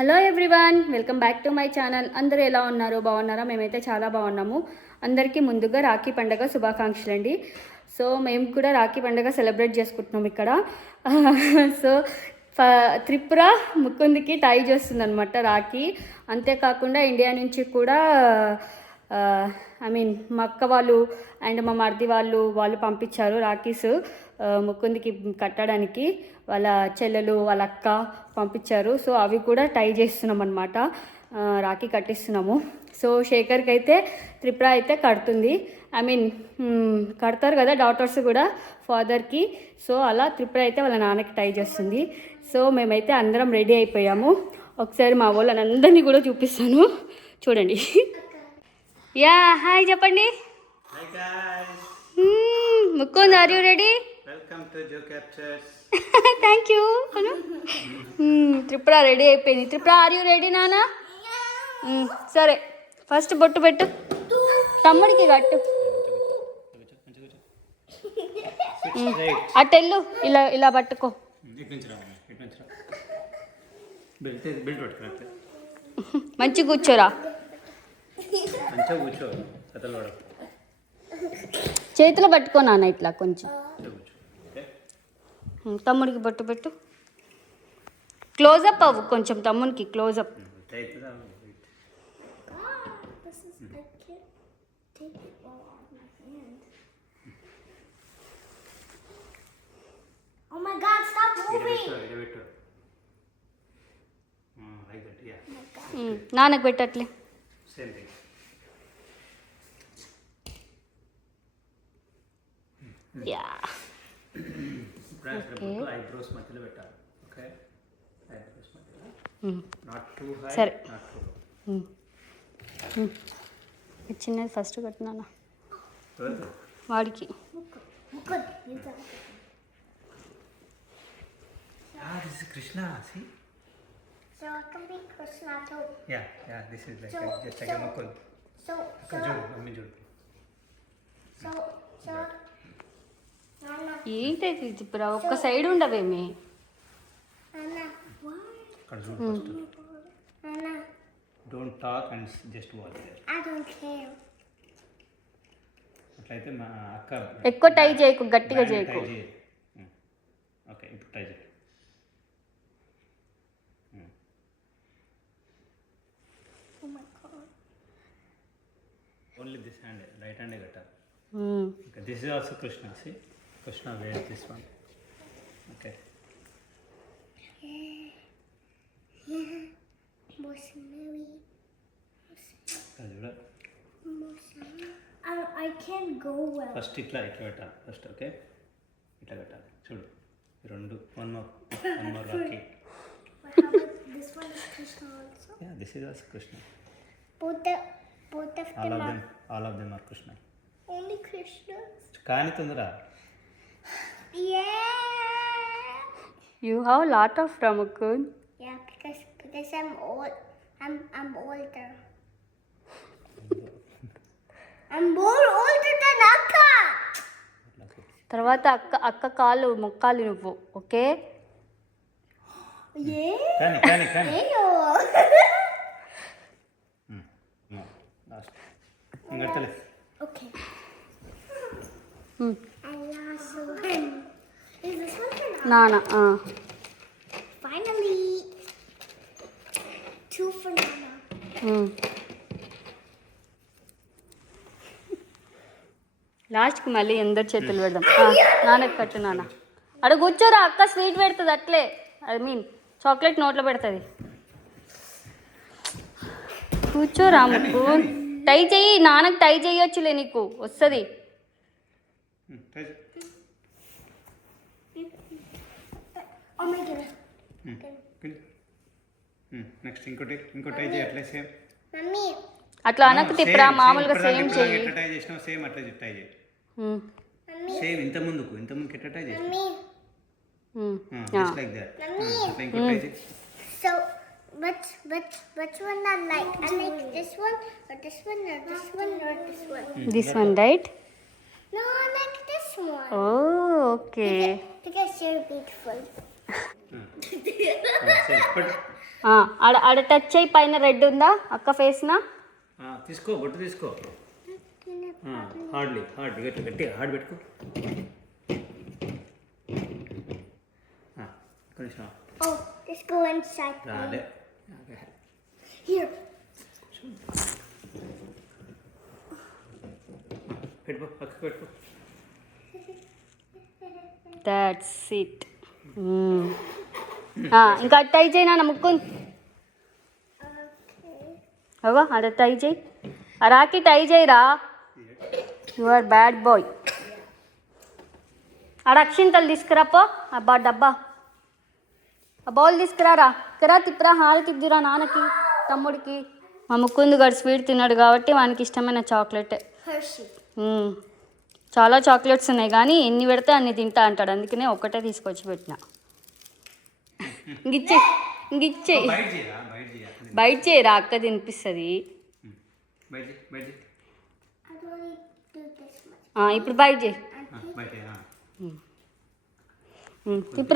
Hello everyone welcome back to my channel. అందరూ ఎలా ఉన్నారు? బాగున్నారా? మేమైతే చాలా బాగున్నాము. అందరికీ ముందుగా రాఖీ పండగ శుభాకాంక్షలు అండి సో మేము కూడా రాఖీ పండగ సెలబ్రేట్ చేసుకుంటున్నాం ఇక్కడ. సో ఫ- త్రిపుర ముకుందికి టై చేస్తుందనమాట రాఖీ. అంతేకాకుండా ఇండియా నుంచి కూడా ఐ మీన్ మా అక్క వాళ్ళు అండ్ మా మరిది వాళ్ళు వాళ్ళు పంపించారు రాఖీస్. ముకుందికి కట్టడానికి వాళ్ళ చెల్లెలు వాళ్ళ అక్క పంపించారు. సో అవి కూడా టై చేస్తున్నాం అనమాట రాఖీ కట్టిస్తున్నాము. సో శేఖర్కి అయితే త్రిపుర అయితే కడుతుంది. ఐ మీన్ కడతారు కదా డాటర్స్ కూడా ఫాదర్కి. సో అలా త్రిపుర అయితే వాళ్ళ నాన్నకి టై చేస్తుంది. సో మేమైతే అందరం రెడీ అయిపోయాము. ఒకసారి మా వాళ్ళని అందరినీ కూడా చూపిస్తాను. చూడండి. యా హాయ్ చెప్పండి. Mukund are you ready thank you Tripura ready అయిపోయింది. త్రిపుర ఆర్ యూ రెడీ నానా సరే. ఫస్ట్ బొట్టు పెట్టు. తమ్ముడికి కట్టు. Straight. అటెల్లు ఇలా ఇలా పట్టుకో. మంచి కూర్చోరా. చేతిలో పట్టుకో నాన్న ఇట్లా కొంచెం మంచిగా కూర్చో ఓకే మ్మ్, తమ్ముడికి బొట్టు పెట్టు. క్లోజప్ అవ్వు కొంచెం తమ్మునికి క్లోజప్ అయితే This is I can't take it all off my hand. Oh my god, stop moving! ఇటు పెట్టు లైక్ దట్ యా. మ్మ్, నాన్నకు పెట్టట్లే సేమ్ యా ఇప్పుడు ఐబ్రోస్ మధ్యలో పెట్టాలి ఓకే ఐబ్రోస్ మధ్యలో. నాట్ టూ హై సరే. Not too. ఇది చిన్నది ఫస్ట్ కట్టినానా లో వాడికి. Ah, this is Krishna. See? So it can be Krishna too. Yeah, yeah. This is like So- a, just like a so- mukul. So, so, mummy చూడు so, so, Nana, ఏంటి త్రిపుర ఒక్క side ఉండవేమి? Don't talk and just watch I don't care. అట్లయితే మా అక్క ఎక్కువ టై చేయకు గట్టిగా చేయకు. టై చేయి. ఉం. ఓకే ఇప్పుడు ట్రై చేయి. ఓన్లీ దిస్ హ్యాండ్ రైట్ హ్యాండే కట్టాలి. This is also Krishna Krishna this one Mosmeri. అది చూడ Mosmeri. I, I can't go well. First ఇట్లా ఇట్లా పెట్టాలి ఫస్ట్ ఓకే ఇట్లా పెట్టాలి చూడు రెండు one more one more Rocky this one is Krishna also? Yeah this is also Krishna Both the, both of them of are them all of them are Krishna only Krishnas. కానీ తొందర Yeah. You have lot of రముకున్ Yeah, because because I'm old. I'm I'm older. I'm more older than Akka. తర్వాత అక్క అక్క కాళ్ళు మొక్కాలి నువ్వు okay Yeah. కానీ కానీ కానీ Ayo. Is this one for now? నాన్న ఆ. Finally. Two for Nana. మ్మ్. లాస్ట్కి మళ్ళీ అందరి చేతులు పెడదాం నాన్నకి కట్టు నాన్న అక్కడ కూర్చోరా అక్క స్వీట్ పెడుతుంది అట్లే ఐ మీన్ చాక్లెట్ నోట్లో పెడుతుంది కూర్చోరా ముక్కు టై చెయ్యి నాన్నకి టై చేయొచ్చులే నీకు వస్తుంది ట్రై చేయి Oh my god. Next hmm. hmm. ఇంకోటి ఇంకో ట్రై చేయట్లే సేమ్ అట్లా hmm. అనకు తిప్పరా మామూలుగా సేమ్ చేయి ఎట్లా చేసినా సేమ్ అట్లా ట్రై చేయి మమ్మీ సేమ్ ఇంత ముందుకు ఇంత ముందుకు ఎట్లా చేయి. Mummy hmm like that mummy so but but but one I like I like this one but this one this one not this one this one right no I like this one okay because you are beautiful ఆడ ఆడ touch అయ్యి పైన red ఉందా? అక్క ఫేస్న ఆ, తీసుకో బొట్టు తీసుకో. హార్డ్లీ హార్డ్ గట్టి గట్టిగా హార్డ్ పెట్టుకో. నిమిషం. Oh, let's go inside. రా, అదే ఓకే. Here. పెట్టుకో పక్కకు పెట్టుకో. దట్స్ ఇట్ ఇంకా టై చేయి నాన్న ముక్కు. అవ్వ ఆడ టై చేయి. ఆ రాకి టై చేయరా. యు ఆర్ బ్యాడ్ బాయ్ ఆడ అక్షింతలు తీసుకురాపో అబ్బా డబ్బా. ఆ బౌల్ తీసుకురారా. ఇక్కడ తిప్పురా హాల్ తిద్దురా నాన్నకి తమ్ముడికి. మా ముక్కుందు గడు స్వీట్ తిన్నాడు కాబట్టి వానికి ఇష్టమైన చాక్లెట్. చాలా చాక్లెట్స్ ఉన్నాయి కానీ ఎన్ని పెడితే అన్ని తింటా అంటాడు. అందుకనే ఒక్కటే తీసుకొచ్చి పెట్టిన. ఇంగిచ్చే ఇంగిచ్చే బయట చేయరా? అక్క తినిపిస్తుంది. బయట చేయి. ఇప్పుడు బయట చేయి. కొద్ది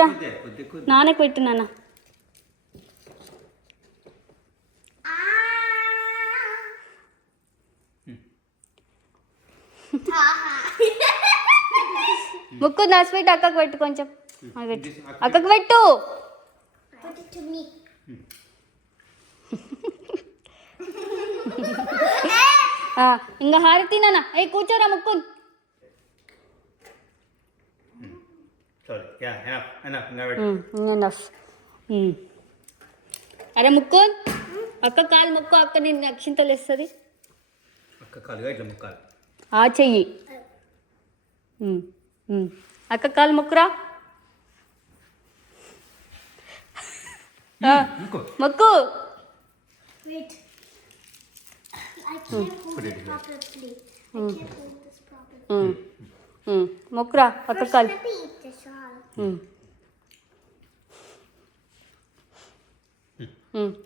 నాన్నకి పెట్టు నాన్న. ముక్కు నా స్వీట్ అక్కకు పెట్టు కొంచెం. అక్కకు పెట్టు. ఇంకా హారతి నాన్న. ఏ కూర్చోరా ముక్కు అరే ముక్కు అక్క కాలు ముక్కు అక్క నిన్ను అక్షింతలు ఇస్తుంది ఒక్క కాలుగా ఇట్లా ముక్కాలి. ఆ చెయ్యి. అక్క కాలు మొక్కురా. మొక్కు. మొక్కురా అక్క కాలు.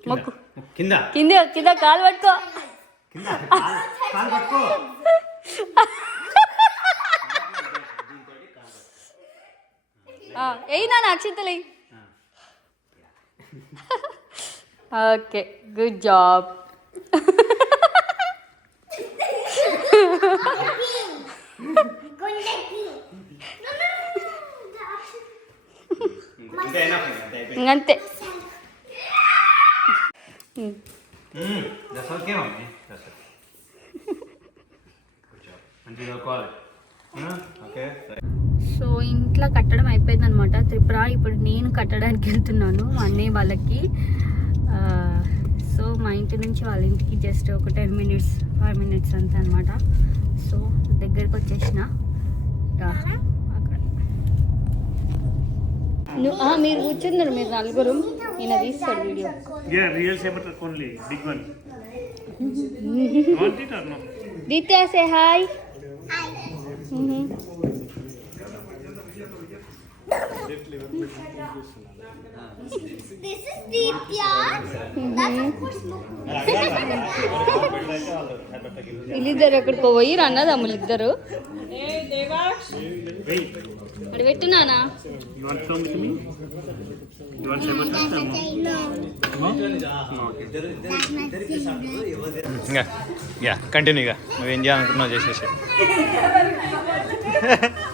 మొక్కు. కింద. కింద కింద కాలు పట్టుకో. కాలు పట్టుకో. కింద కాలు కాలు పట్టుకో ఎయ్యి నాన్న అక్షింతలు ఎయ్యి okay good job Going like me. No, no, no, no. The option. ఇంకా ఎనఫ్ అంతే అయిపోయింది ఇంకంతే దట్స్ ఓకే మమ్మీ దట్స్ మంచిగా చదువుకోవాలి ఓకే సరే సో ఇంట్లో కట్టడం అయిపోయింది అనమాట త్రిపుర ఇప్పుడు నేను కట్టడానికి వెళ్తున్నాను మా అన్నయ్య వాళ్ళకి. ఆ, సో మా ఇంటి నుంచి వాళ్ళ ఇంటికి జస్ట్ ఒక టెన్ మినిట్స్ ఫైవ్ మినిట్స్ అంతే అనమాట సో దగ్గరికి వచ్చేసిన. అక్కడ. ను- ఆ, మీరు కూర్చున్నారు మీరు నలుగురు. ఈయన తీస్తాడు video? Ditya say hi This is Deepya. That's of course Mukund. వీళ్ళిద్దరు ఎక్కడికో పోయి అన్నదమ్ములు ఇద్దరు. అక్కడ పెట్టున్నానా. ఇంకా యా కంటిన్యూగా నువ్వేం చేయాలనుకున్నావు చేసేసి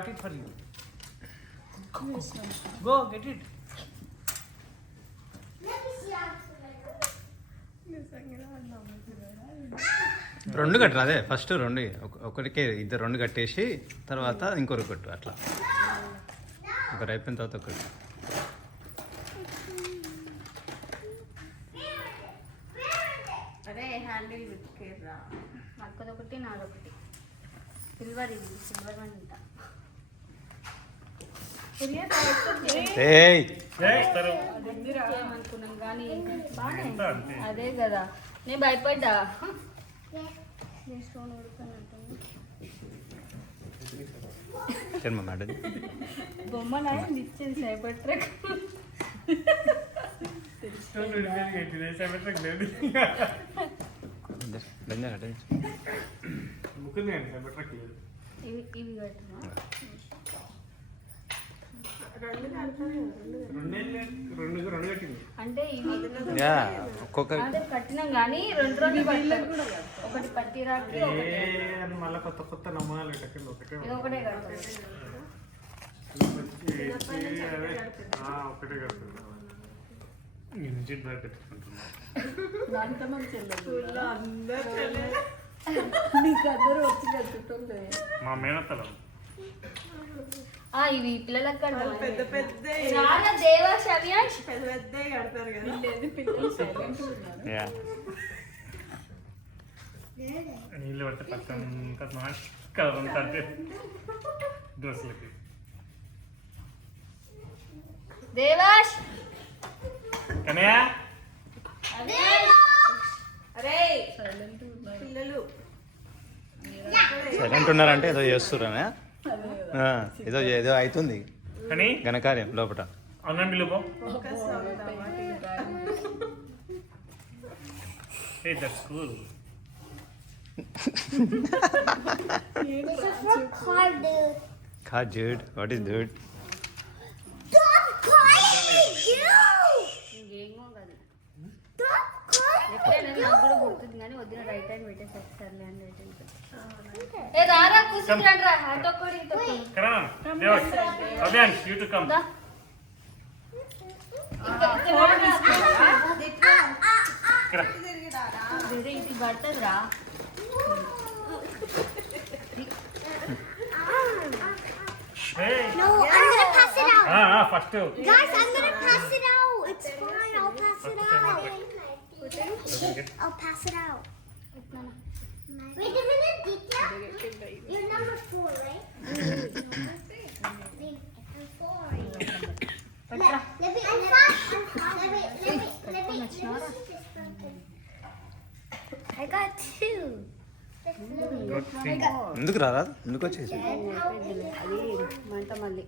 Got it for you. Go, get it. రెండు కట్టరు అదే ఫస్ట్ రెండు. ఒక- ఒకటికే ఇద్దరు రెండు కట్టేసి తర్వాత ఇంకొకటి కట్టు అట్లా. ఒకటి అయిపోయిన తర్వాత ఒకటి అదే హ్యాండిల్ విత్కేరా అక్కదొకటి నాదొకటి. సిల్వర్ ఇది సిల్వర్ వన్ అంట ఏయ్. ఏమనుకున్నాం కానీ బాగానే అదే కదా. నేను భయపడ్డా. నేను స్టోన్ ఉడుకున్నట్టుంది చర్మ మేడం బొమ్మలా ఇచ్చింది సైబర్ ట్రక్ ఇవి ఇవి కట్టనా రెండు రెండు కట్టింది అంటే ఒక్కొక్క కట్టినాం కానీ రెండు రోజులు ఒకటి పట్టి మళ్ళీ కొత్త కొత్త నమూనాలు ఒకటే ఒకటే కడుతుంది. మా మేనత్తలు. ఆ, ఇవి పిల్లలకు పెద్ద పెద్ద. దేవా శవ్యాష్ యా నీళ్ళు పడితే పచ్చంతా మాస్ కలర్ ఉంటుంది. డ్రెస్లకి దేవాష్! కనయా అరే! సైలెంట్ ఉన్నారంటే ఏదో చేస్తుర్రనే. ఆ, ఏదో ఏదో అవుతుంది. కానీ ఘనకార్యం లోపల అన్నం dude. ఖా జూడ్ వాట్ ఈస్ Stop you! ఎప్పుడైనా నాకు కూడా గుర్తుంది కానీ వద్దున రైట్ హ్యాండ్ పెట్టేసి సర్లే అని రైట్ హ్యాండ్ ఏ రారా కూర్చుని రండి రా అటు ఒక్కటి ఇటు ఒక్కటి. కరణ్ దేవస్ అభియాన్ యూ టు కమ్ దా. ఇక్కడ- ఇక్కడ రా. ఇక్కడ వేరే ఇది పడుతుంది రా Hey. No, I'm gonna pass it out. ఆ first Guys, I'm gonna pass it out. It's fine. I'll pass it out. Wait a minute, Dika. You're number four, right? I'm four. Let, let me. I'm five. I'm five. Let me. Let me. Let me. Let me. I got two. ఎందుకు రారా ఎందుకు వచ్చేసి అది మంట మళ్ళీ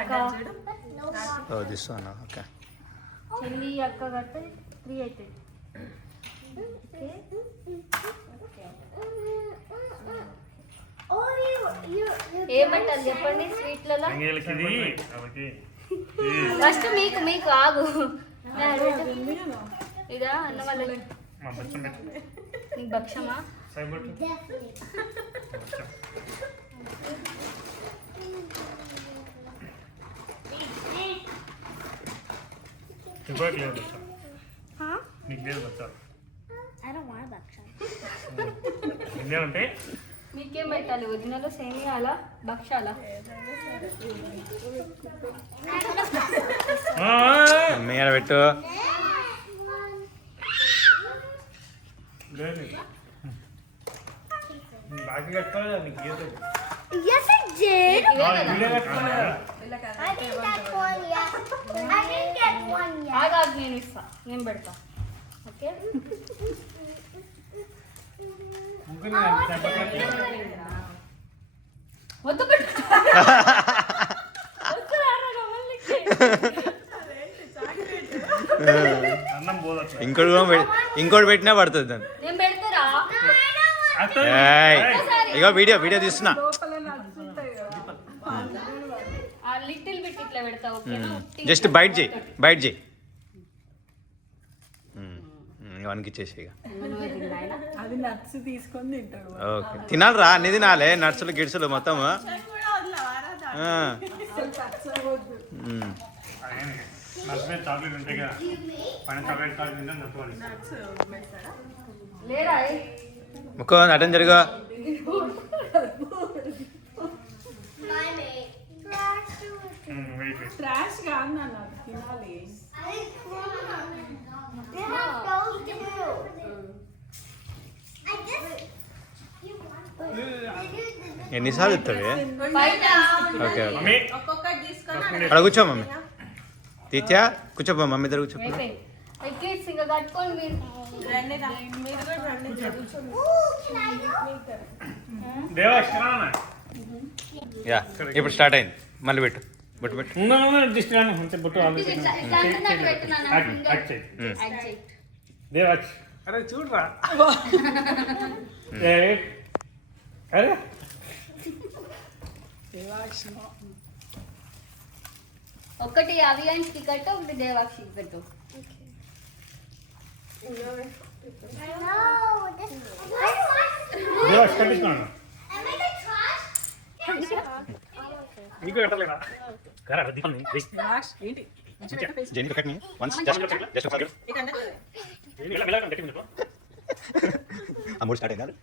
అక్క. Oh this one okay చెల్లి అక్క కడితే త్రీ అవుతుంది. ఏమంటారు చెప్పండి? స్వీట్లలో? వాళ్ళకి ఫస్ట్ మీకు మీకు ఆగు. ఇదా అన్న వాళ్ళ మా బచ్చం పెట్టి నీకు భక్షమా సైబర్ Definitely. ఇవ్వకు లేదు Huh? నీకు లేదు మీకేం పెట్టాలి? వదినలో సేమియాలా? భక్షాలా పెట్టు. లేదు బాగా కట్టాలి కదా నీకు ఏదో Yes, I did. వీడియో కట్టాలి I didn't get one yet. I didn't get one yet. ఆగాగు నేను ఇస్తా నేను పెడతా ఓకే ముగ్గురు సైబర్ వద్దు పెట్టు వద్దు రారా నా మళ్ళీకి. అన్నం పోదట్లా ఇంకోటి కూడా పెట్- ఇంకోటి పెట్టినా పడుతుంది దాన్ని నేను పెడతారా ఏయ్, ఇగో వీడియో వీడియో తీస్తున్నా. ఆ లిటిల్ బిట్ ఇట్లా పెడతా ఓకేనా ఉట్టి జస్ట్ బయట చేయి బయట చేయి. వానికి ఇచ్చేసి ఇక ఓకే. తినాలిరా అన్ని తినాలే నట్సులు గిడ్సులు మొత్తం. చాక్లెట్ ఉంటాయి కదా పైన చాక్లెట్ ముక్కో అటెండ్ జరుగా ట్రాష్ కాదు తినాలి. ఎన్నిసార్లు బయట ఓకే ఓకే. మమ్మీ ఒక్కొక్కటి తీసుకొని అక్కడ కూర్చో మమ్మీ. తీర్చా కూర్చోపో మమ్మీ ఇద్దరు కూర్చో కిడ్స్ ఇంకా కట్టుకోండి మీరు రండి రా. మీరు కూడా రండి కూర్చోండి. Ooh, can I go? దేవా ఇష్టనా యా ఇప్పుడు స్టార్ట్ అయింది మళ్ళీ పెట్టు బొట్టు పెట్టు ఉందా డిస్ట్ రాని అంతే బుట్టు వాళ్ళు ఇట్లా ఇట్లా అంటున్నట్టు పెట్టున్నాను యాక్ట్ యాక్ట్ చేయి ఉమ్. యాడ్ చేయి. దేవాచ్ అరే చూడరా ఏ అరే దేవాక్షి. ఒకటి అవియాన్స్కి కట్టు ఒకటి దేవాక్షికి పెట్టు Jeni cut me once just just for ఆ మూడు స్టార్ట్ అయిందా అది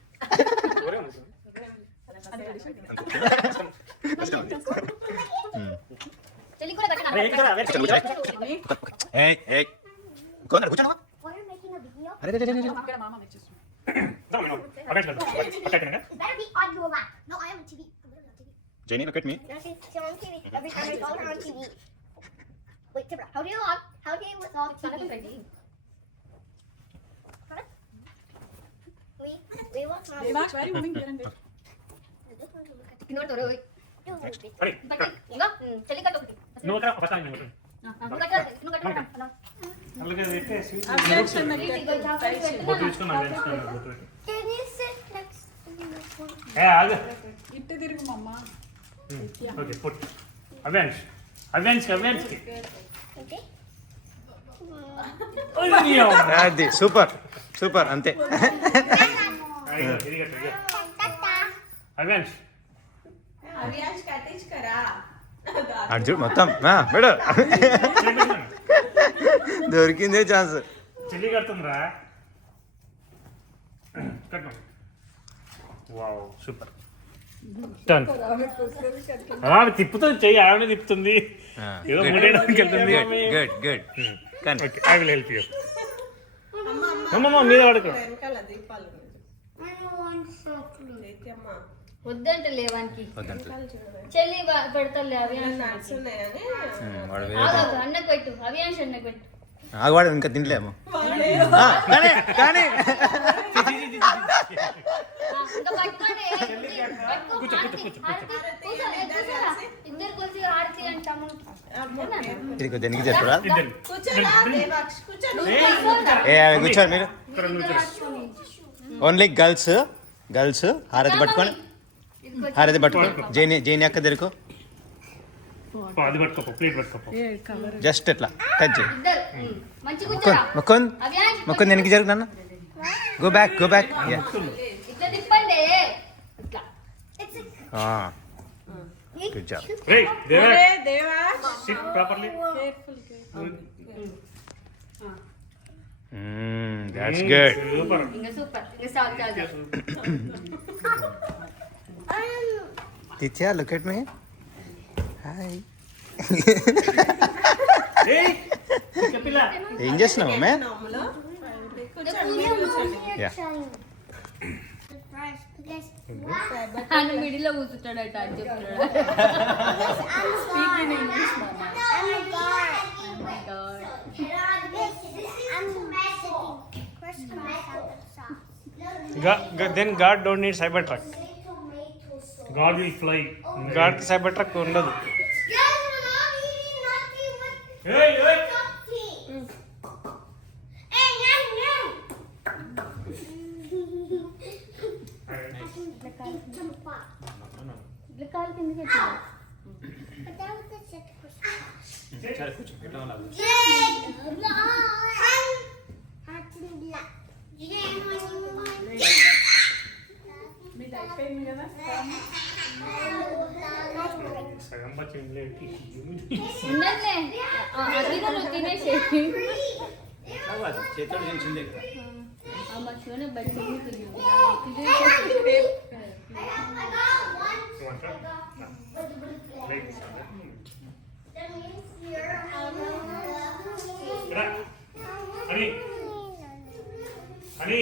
addition. చెల్లి కూడా అరే ఏంటి కదా అవే అని ఏయ్ ఏయ్ కొందరు కూర్చోనా What are making a video? అరే రే, రే, రే, రే. అక్కడ మామ తెచ్చేస్తుంది. పక్కన పక్కన It better be on your lap. No, I am on TV. I'm literally on TV. Jenny look at me No, she's, she's on TV. Every time I call her on TV. Wait, Tibra, how do you log? How do you log TV? We, we want to Devakshi, why are you moving here and there? కింద తోడు అరే పట్టి ఇంకా చెల్లి కట్టు ఒకటి నువ్వు ఇక్కడ ఫస్ట్ టైం నువ్వు ఆ, నువ్వు కట్టు నువ్వు కట్టు అలా. అలాగే పెట్టేసి అభిలాష్ అన్నకి ఇదిగో కట్టు. చాక్లెట్ Try చేయి. పెట్టు. బొట్టు తీసుకున్నా వేసుకున్నా బొట్టు పెట్టి. Can you sit next to this one? ఏ ఆగు ఇట్టు తిరుగు మమ్మ ఓకే పుట్ అవ్యాన్స్ అవ్యాన్స్ అవ్యాన్స్కి అది సూపర్ సూపర్ అంతే. అవ్యాన్స్ అభిలాష్ కట్టించుకరా. అటు చూడు మొత్తం. ఆ, మేడు. దొరికిందే ఛాన్స్. చెల్లి కడుతుందిరా. Wow super. ఆమె తిప్పుతుంది చెయ్యి ఆమె తిప్పుతుంది. ఏదో మూడేయడానికి వెళ్తుంది. గుడ్ గుడ్ కానీ okay I will help you అమ్మమ్మ మీద వాడుకో వద్దంటే లేవానికి. చెల్లి వా- పెడతాలే అవియాన్స్ నట్స్ ఉన్నాయని వాడు ఆగు, అన్నకు పెట్టు అవియాన్స్ అన్నకు పెట్టు. ఆగవాడు ఇంకా తినలేము. కానీ కానీ. హారతి. కూర్చో, ఏ, ఇది కూర్చోండి మీరు? ఓన్లీ గర్ల్స్ గర్ల్స్ హారతి పట్టుకొని. హారతి పట్టుకో జైని జైని అక్క దొరుకు అది పట్టుకోపో ప్లేట్ పట్టుకోపో జస్ట్ ఎట్లా టచ్ చేయి ఇద్దరు ఉమ్. మంచి ముక్కుంద్ కూర్చోరా ముక్కుంద్ అవియాన్స్ ముక్కుంద్ వెనక్కి జరుగు నాన్న గో బ్యాక్ గో బ్యాక్ ఇట్లా తిప్పండి ఇట్లా గుడ్ జాబ్ రే దేవా అరే Devaksh sit properly that's good super ఇంకా super ఇంకా చాలు చాలు చాలు. తిత్యా లుక్ ఎట్ మీ హాయ్ ఏయ్ చెప్పిలా ఏం చేస్తున్నావు మే నోములో యా ఆయన మిడిలో కూర్చుంటాడట అని చెప్తున్నాడు I'm a god. My God. I'm making Christmas sauce. Then god don't need Cybertruck God will fly. గాడ్కి cyber truck ఉండదు. Guys, సగం పచ్చి ఏంటి అని అని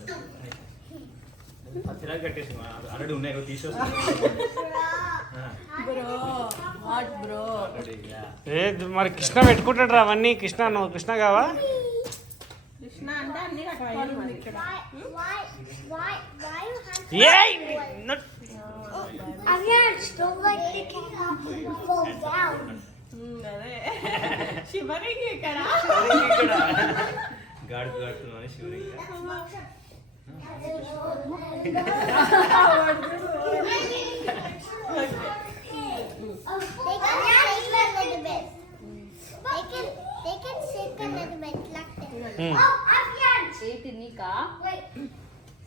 చిరాకు కట్టేసి ఆల్రెడీ ఉన్నాయి కదా తీసేస్తాను మరి కృష్ణ పెట్టుకుంటాడు రా అవన్నీ కృష్ణ నువ్వు కృష్ణ కావా శివరింగ్ ఇక్కడ గాడుతున్నాను శివరింగ్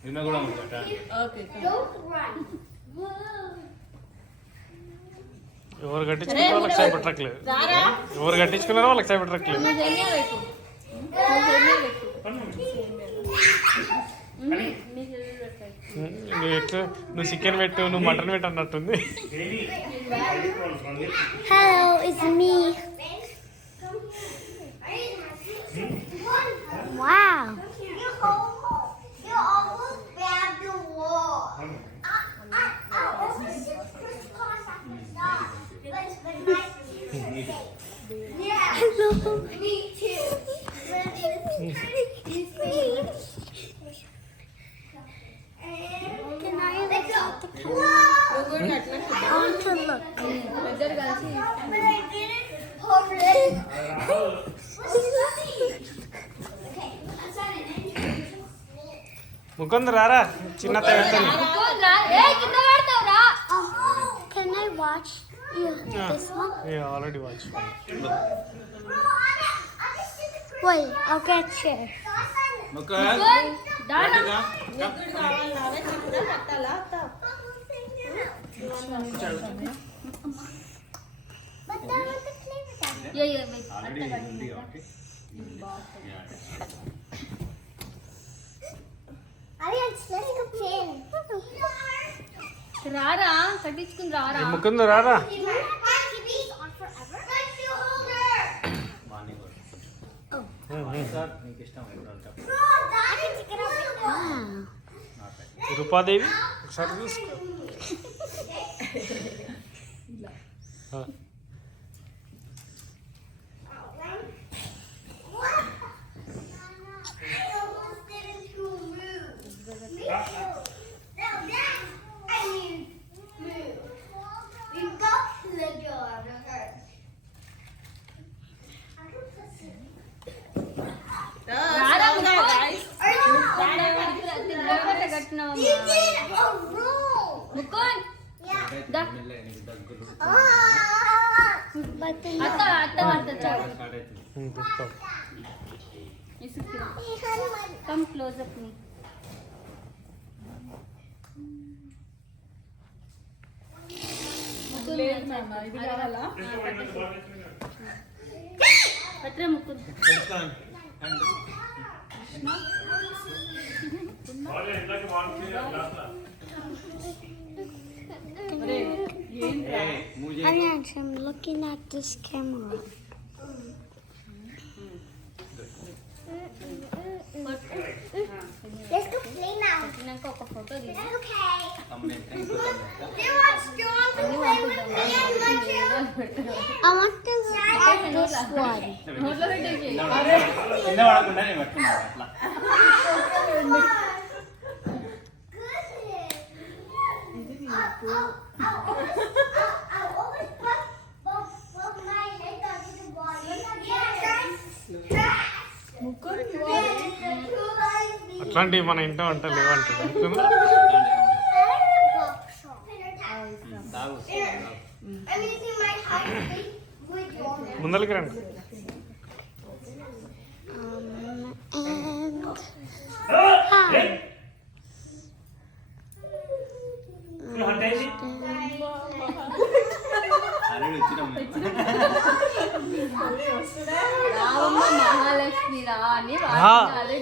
ఇన్న కూడా ఉందట ఓకే ఎవరు కట్టించుకున్నారో వాళ్ళకి సైడ్ పెట్టట్లేదు ఎవరు కట్టించుకున్నారో వాళ్ళకి సైడ్ పెట్టట్లేదు నువ్వు చికెన్ పెట్టు నువ్వు మటన్ పెట్టు అన్నట్టుంది. హలో ఇట్స్ మీ వావ్ ఇద్దరు కలిసి ముకుంద్ రారా చిన్న పెడతాను can I watch already watch Well, I'll get chair. Mukund. Done. Mukund kavala nave chipta kattala atta. రారా కట్టించుకుని రారా. ముఖం రారా? రూపాదేవి? ఒకసారి చూసుకో. not this camera. Let's go play now. Okay. You want strong to play with me and Matthew. I want to look at this one. నోట్లో పెట్టేసి కింద పడకుండా నేను పట్టుకున్నాను అట్లా అట్లాంటివి మన ఇంట వంట లేవంటాడు తాగు I'm using my heart with water. ముందరికి రండి Um, and hi. అరే వచ్చినాం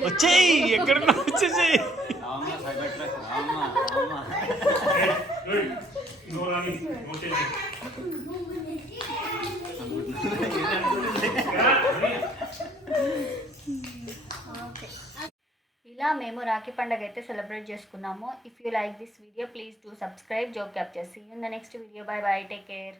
వచ్చేయ్ వచ్చేసేయ్. రామ్మ ఇలా మేము రాఖీ పండుగ అయితే సెలబ్రేట్ చేసుకున్నాము. If you like this video please do subscribe joke capture see in the next video bye bye take care